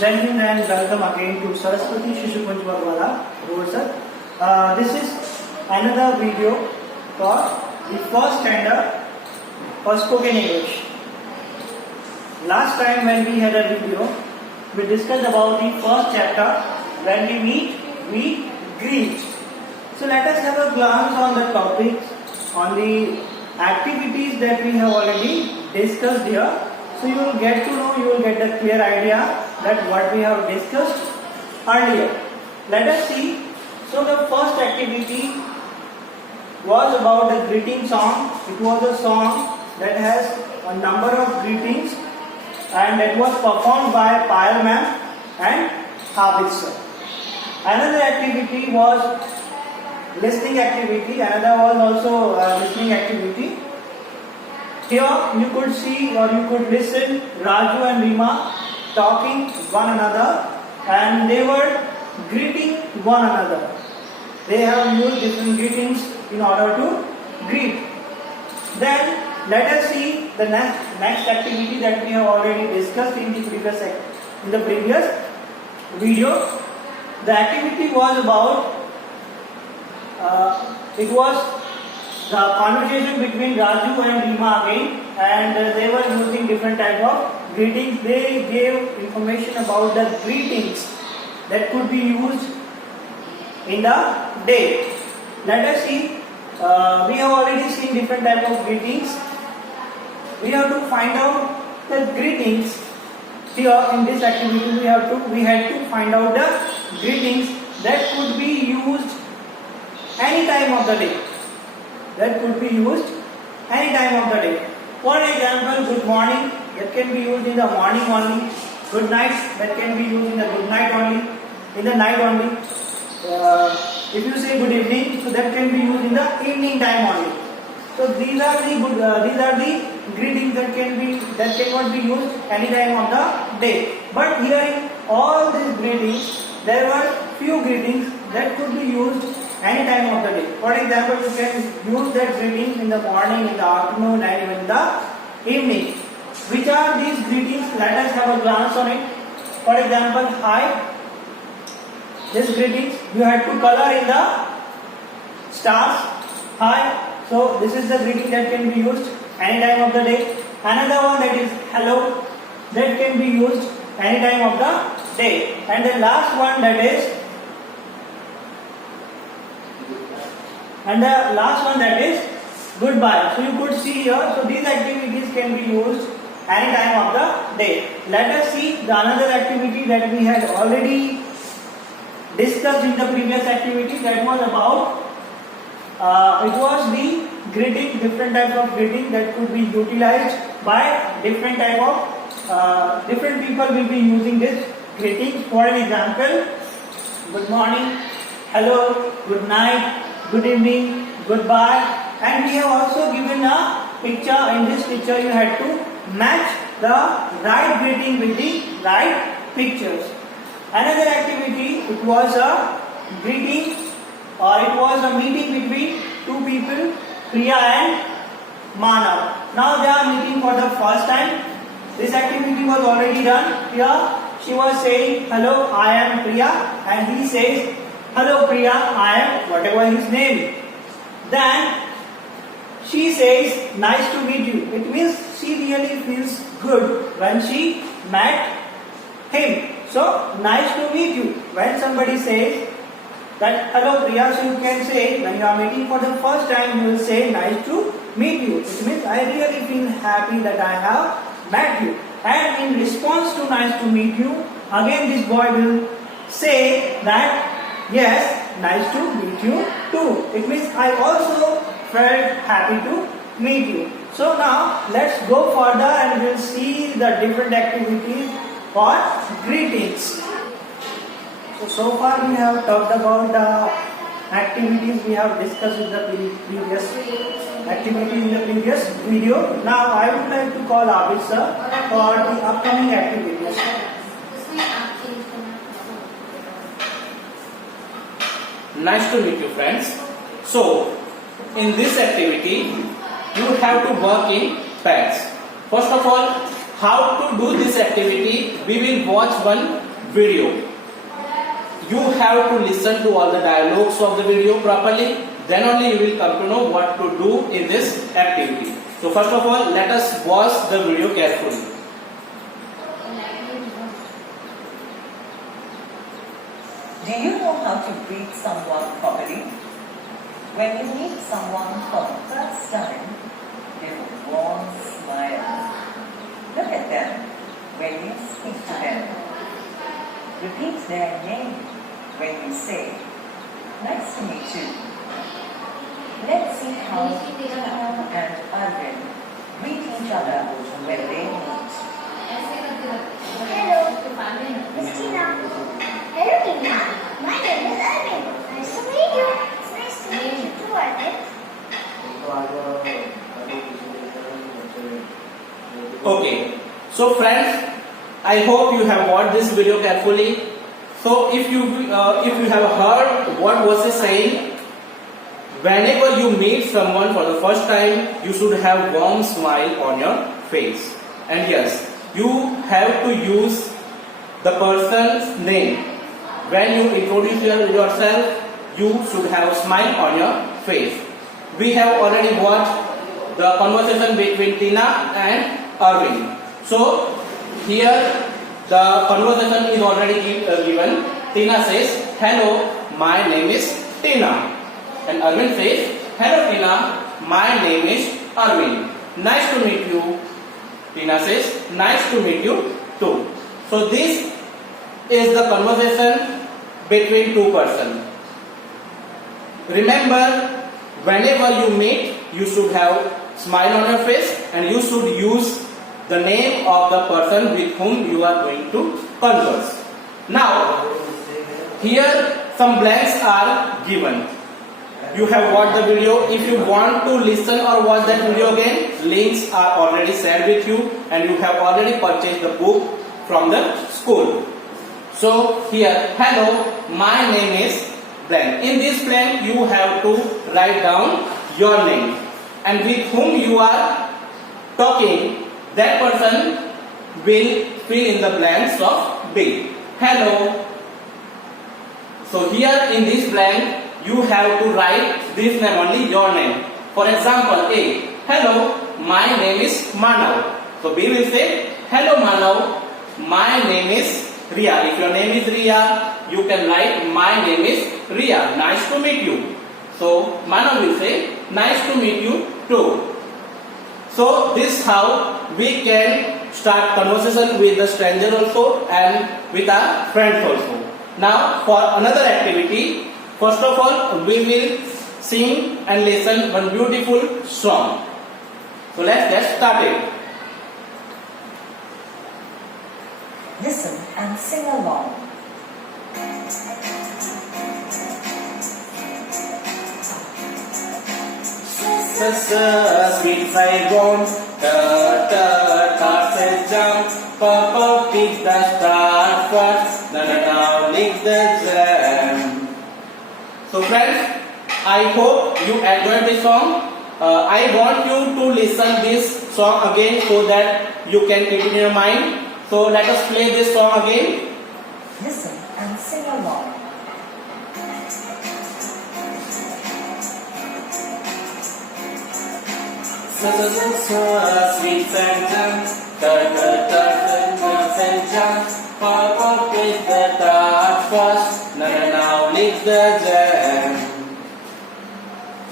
Jai Hind and welcome again to Saraswati Shishu Kunj Barwala Road, sir. This is another video for the first standard for spoken English. Last time when we had a video, we discussed about the first chapter. When we meet, we greet. So let us have a glance on the topics, on the activities that we have already discussed here. So you will get to know, you will get a clear idea that what we have discussed earlier. Let us see. So the first activity was about the greeting song. It was a song that has a number of greetings and it was performed by Payal ma'am and Habib sir. Another activity was listening activity. Another was also listening activity. Here you could see or you could listen Raju and Rima talking one another and they were greeting one another. They have used different greetings in order to greet. Then let us see the next activity that we have already discussed in the previous video. The activity was about it was the conversation between Raju and Rima again, and they were using different type of greetings. They gave information about the greetings that could be used in the day. Let us see. We have already seen different type of greetings. We have to find out the greetings. Here in this activity, we had to find out the greetings that could be used any time of the day. That could be used any time of the day. For example, good morning, that can be used in the morning only. Good night, that can be used in the good night only, in the night only. If you say good evening, so that can be used in the evening time only. So these are the greetings that cannot be used any time of the day. But here in all these greetings, there were few greetings that could be used any time of the day. For example, you can use that greeting in the morning, in the afternoon, and even in the evening. Which are these greetings? Let us have a glance on it. For example, hi. This greetings you had to color in the stars. Hi. So this is the greeting that can be used any time of the day. Another one that is hello. That can be used any time of the day. And the last one that is goodbye. So you could see here, so these activities can be used any time of the day. Let us see the another activity that we had already discussed in the previous activity. That was about it was the greeting, different types of greeting that could be utilized by different type of different people will be using this greetings. For an example, good morning, hello, good night, good evening, goodbye. And we have also given a picture. In this picture you had to match the right greeting with the right pictures. Another activity, it was a greeting or it was a meeting between two people, Priya and Manav. Now they are meeting for the first time. This activity was already done. Here she was saying, hello, I am Priya, and he says, hello Priya, I am whatever his name. Then she says, nice to meet you. It means she really feels good when she met him. So, nice to meet you. When somebody says that hello Priya, so you can say, when you are meeting for the first time, you will say nice to meet you. It means I really feel happy that I have met you. And in response to nice to meet you, again this boy will say that yes, nice to meet you too. It means I also felt happy to meet you. So now let's go further and we'll see the different activities for greetings. So far we have talked about the activities we have discussed in the previous activity in the previous video. Now I would like to call Abid sir for the upcoming activities. Nice to meet you, friends. So, in this activity, you have to work in pairs. First of all, how to do this activity, we will watch one video. You have to listen to all the dialogues of the video properly. Then only you will come to know what to do in this activity. So first of all, let us watch the video carefully. Do you know how to greet someone properly? When you meet someone for the first time, give a warm smile. Look at them when you speak to them. Repeat their name when you say, "Nice to meet you." Let's see how Tina and Arvind greet each other when they meet. Hello, Miss Tina. Hello, Tina. My name is Arvind. Nice to meet you. It's nice to meet you too, Arvind. Okay, so friends, I hope you have watched this video carefully. So if you have heard what was he saying, whenever you meet someone for the first time, you should have warm smile on your face. And yes, you have to use the person's name. When you introduce yourself, you should have smile on your face. We have already watched the conversation between Tina and Arvind. So here the conversation is already given. Tina says, "Hello, my name is Tina." And Arvind says, "Hello Tina, my name is Arvind. Nice to meet you." Tina says, "Nice to meet you too." So this is the conversation between two persons. Remember, whenever you meet, you should have smile on your face and you should use the name of the person with whom you are going to converse. Now, here some blanks are given. You have watched the video. If you want to listen or watch that video again, links are already shared with you and you have already purchased the book from the school. So here, "Hello, my name is blank." In this blank, you have to write down your name and with whom you are talking, that person will fill in the blanks of B. Hello. So here in this blank, you have to write this name only, your name. For example, A. "Hello, my name is Manav." So B will say, "Hello Manav, my name is Riya." If your name is Riya, you can write, "My name is Riya. Nice to meet you." So Manav will say, "Nice to meet you too." So this how we can start conversation with the stranger also and with our friends also. Now for another activity, first of all we will sing and listen one beautiful song. So let's get started. Listen and sing along. Sweet Saigon, cars and jump, Papa pick the star first, now lick the jam. So friends, I hope you enjoyed this song. I want you to listen this song again so that you can keep it in your mind. So let us play this song again. Listen and sing along. Sweet and jump, and jump, Papa pick the star first, now lick the jam.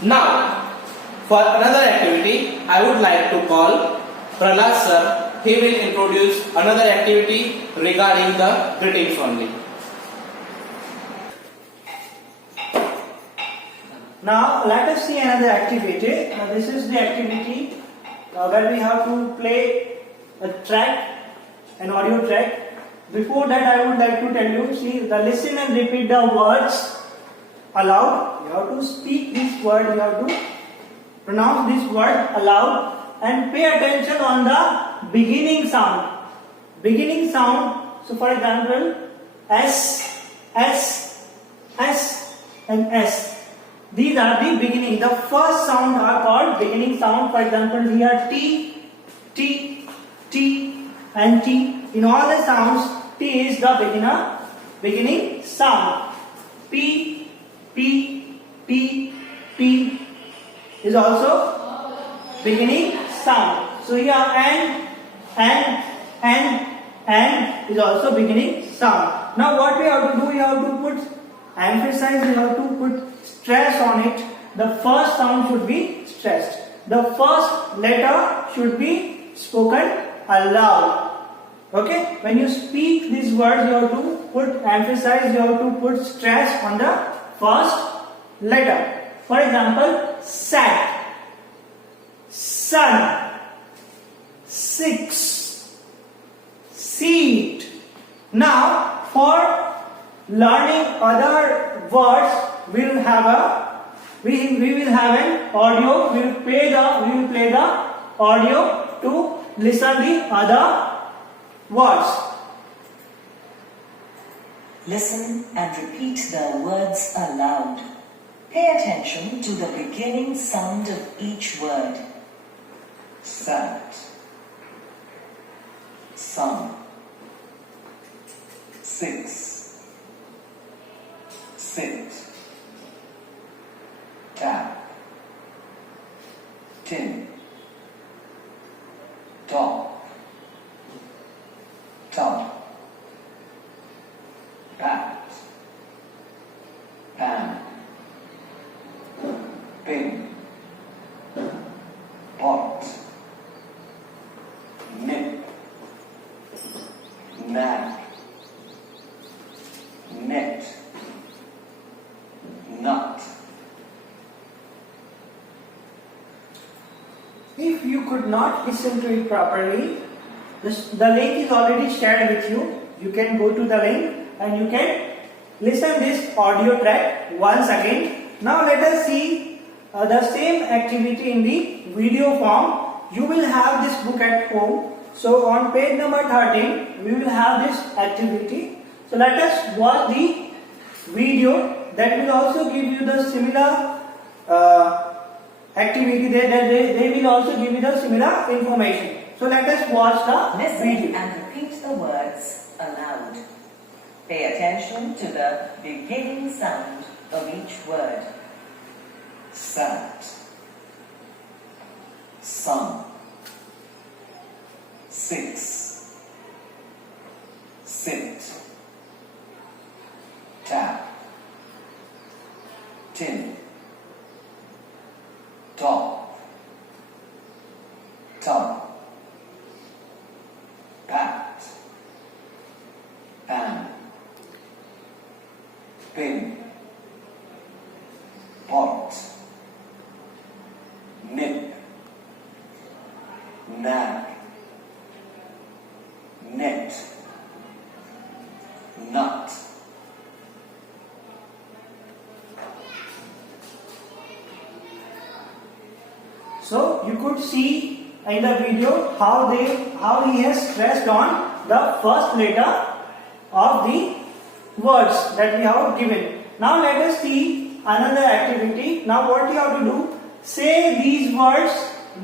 Now, for another activity, I would like to call Prahlad sir. He will introduce another activity regarding the greetings only. Now let us see another activity. This is the activity where we have to play a track, an audio track. Before that, I would like to tell you, see, listen and repeat the words aloud. You have to speak this word, you have to pronounce this word aloud and pay attention on the beginning sound. Beginning sound, so for example, S, S, S and S. These are the beginning. The first sound are called beginning sound. For example, here T, T, T and T. In all the sounds, T is the beginning sound. P, P, T, T is also beginning sound. So here and is also beginning sound. Now what we have to do, we have to put emphasize, we have to put stress on it. The first sound should be stressed. The first letter should be spoken aloud. Okay, when you speak these words, you have to put emphasize, you have to put stress on the first letter. For example, sat, sun, six, seat. Now, for learning other words, we will have an audio. We will play the audio to listen the other words. Listen and repeat the words aloud. Pay attention to the beginning sound of each word. Sat, sun, six, sit, tap, tin, top, tub, pat, pan, pin, pot, nip, nap, net, nut. If you could not listen to it properly, the link is already shared with you. You can go to the link and you can listen this audio track once again. Now let us see the same activity in the video form. You will have this book at home. So on page number 13, we will have this activity. So let us watch the video that will also give you the similar activity. They will also give you the similar information. So let us watch the Listen video. and repeat the words aloud. Pay attention to the beginning sound of each word. Sat, sun, six, sit, tap, tin, top, tub, pat, pan, pin, pot, nip, nap, net, nut. So you could see in the video how he has stressed on the first letter of the words that we have given. Now let us see another activity. Now what you have to do, say these words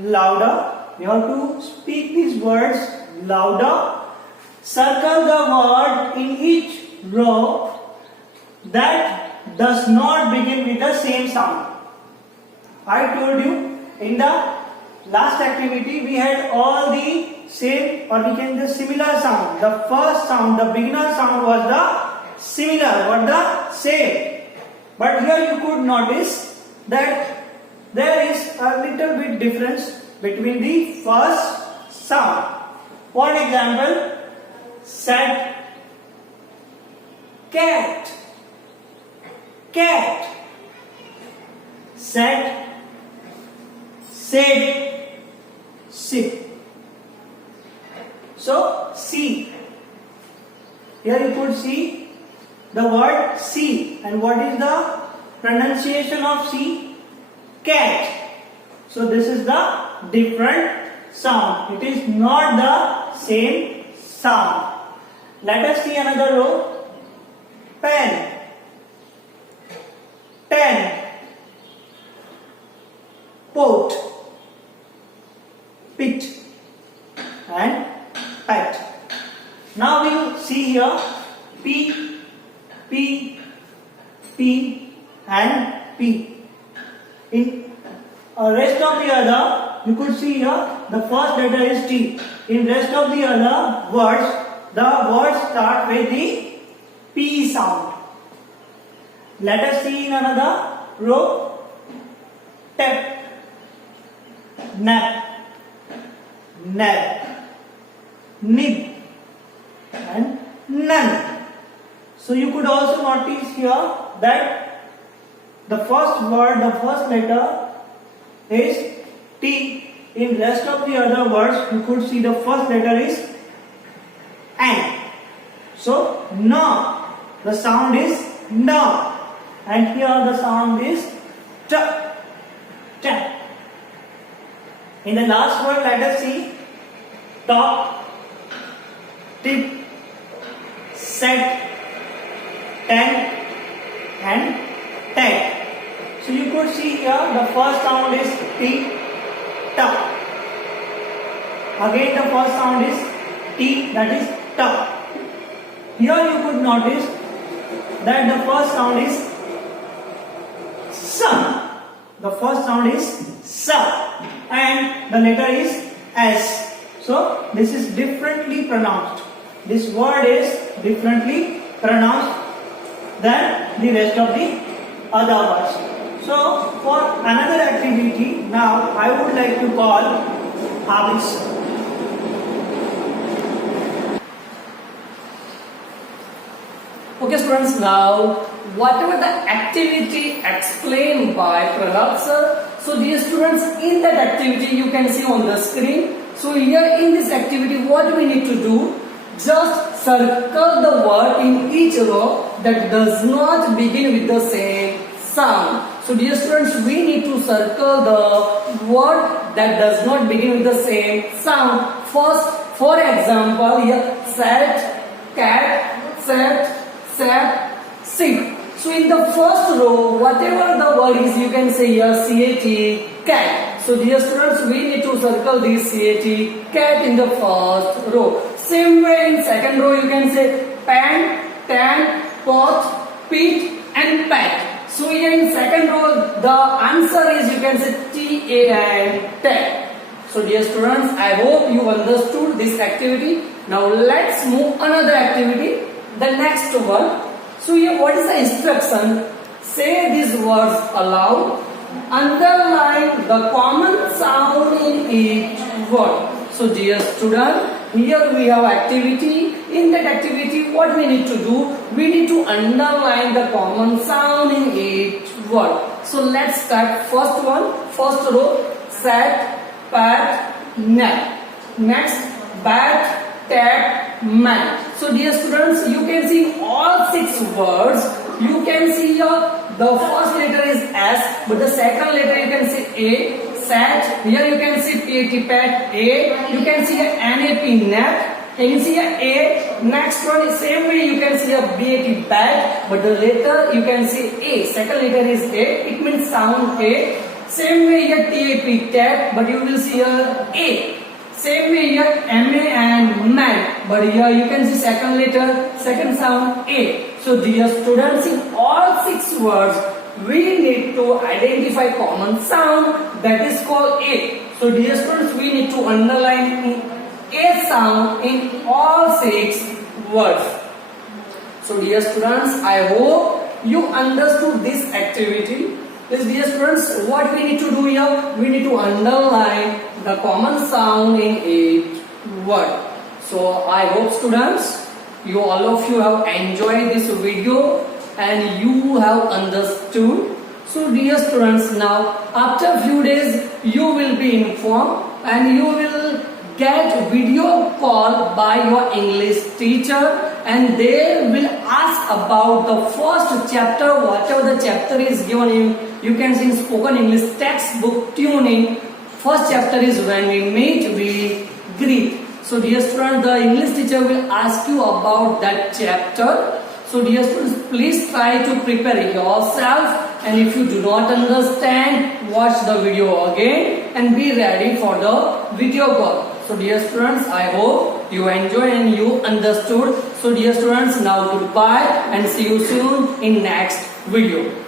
louder. You have to speak these words louder. Circle the word in each row that does not begin with the same sound. I told you in the last activity we had all the same, or we can just similar sound. The first sound, the beginner sound was the similar, what the same. But here you could notice that there is a little bit difference between the first sound. For example, said, cat, cat, said, said, sit. So, see. Here you could see the word see. And what is the pronunciation of see? Cat. So, this is the different sound. It is not the same sound. Let us see another row. Pen, ten, pot, pit, and pet. Now we see here P, P, P and P. In rest of the other, you could see here the first letter is T. In rest of the other words, the words start with the P sound. Let us see in another row. Tap, nap, nab, nib and none. So you could also notice here that the first word, the first letter is T. In rest of the other words, you could see the first letter is N. So na, the sound is na, and here the sound is t. T. In the last word, let us see top, tip, set, ten and tag. So you could see here the first sound is T, ta. Again the first sound is T, that is ta. Here you could notice that the first sound is sa. The first sound is sa and the letter is S. So this is differently pronounced. This word is differently pronounced than the rest of the other words. So for another activity, now I would like to call Habis. Okay students, now whatever the activity explained by Prahlad sir, so dear students, in that activity you can see on the screen. So here in this activity what we need to do, just circle the word in each row that does not begin with the same sound. So dear students, we need to circle the word that does not begin with the same sound. First, for example, here set, cat, set, sat, sit. So in the first row, whatever the word is, you can say here cat, cat. So dear students, we need to circle this cat, cat in the first row. Same way in second row, you can say pan, tan, pot, pit and pat. So here in second row, the answer is you can say ta and tat. So dear students, I hope you understood this activity. Now let's move another activity. The next one. So here what is the instruction? Say these words aloud. Underline the common sound in each word. So dear student, here we have activity. In that activity what we need to do? We need to underline the common sound in each word. So let's start first one. First row. Sat, pat, nap. Next, bat, tap, man. So dear students, you can see all 6 words. You can see here the first letter is S, but the second letter you can see A. Sat. Here you can see P-A-T, pat, A. You can see a N-A-P, nap. You can see a A. Next one is same way you can see a B-A-T, bat, but the letter you can see A. Second letter is A. It means sound A. Same way here T-A-P, tap, but you will see here A. Same way here M-A and man, but here you can see second letter, second sound A. So dear students, in all 6 words, we need to identify common sound, that is called A. So dear students, we need to underline A sound in all 6 words. So dear students, I hope you understood this activity. Yes, dear students, what we need to do here? We need to underline the common sound in each word. So I hope students, you all of you have enjoyed this video and you have understood. So dear students, now after a few days you will be informed and you will get video call by your English teacher and they will ask about the first chapter, whatever the chapter is given you can see in spoken English textbook tuning. First chapter is when we meet, we greet. So dear students, the English teacher will ask you about that chapter. So dear students, please try to prepare yourself, and if you do not understand, watch the video again and be ready for the video call. So dear students, I hope you enjoyed and you understood. So dear students, now goodbye and see you soon in next video.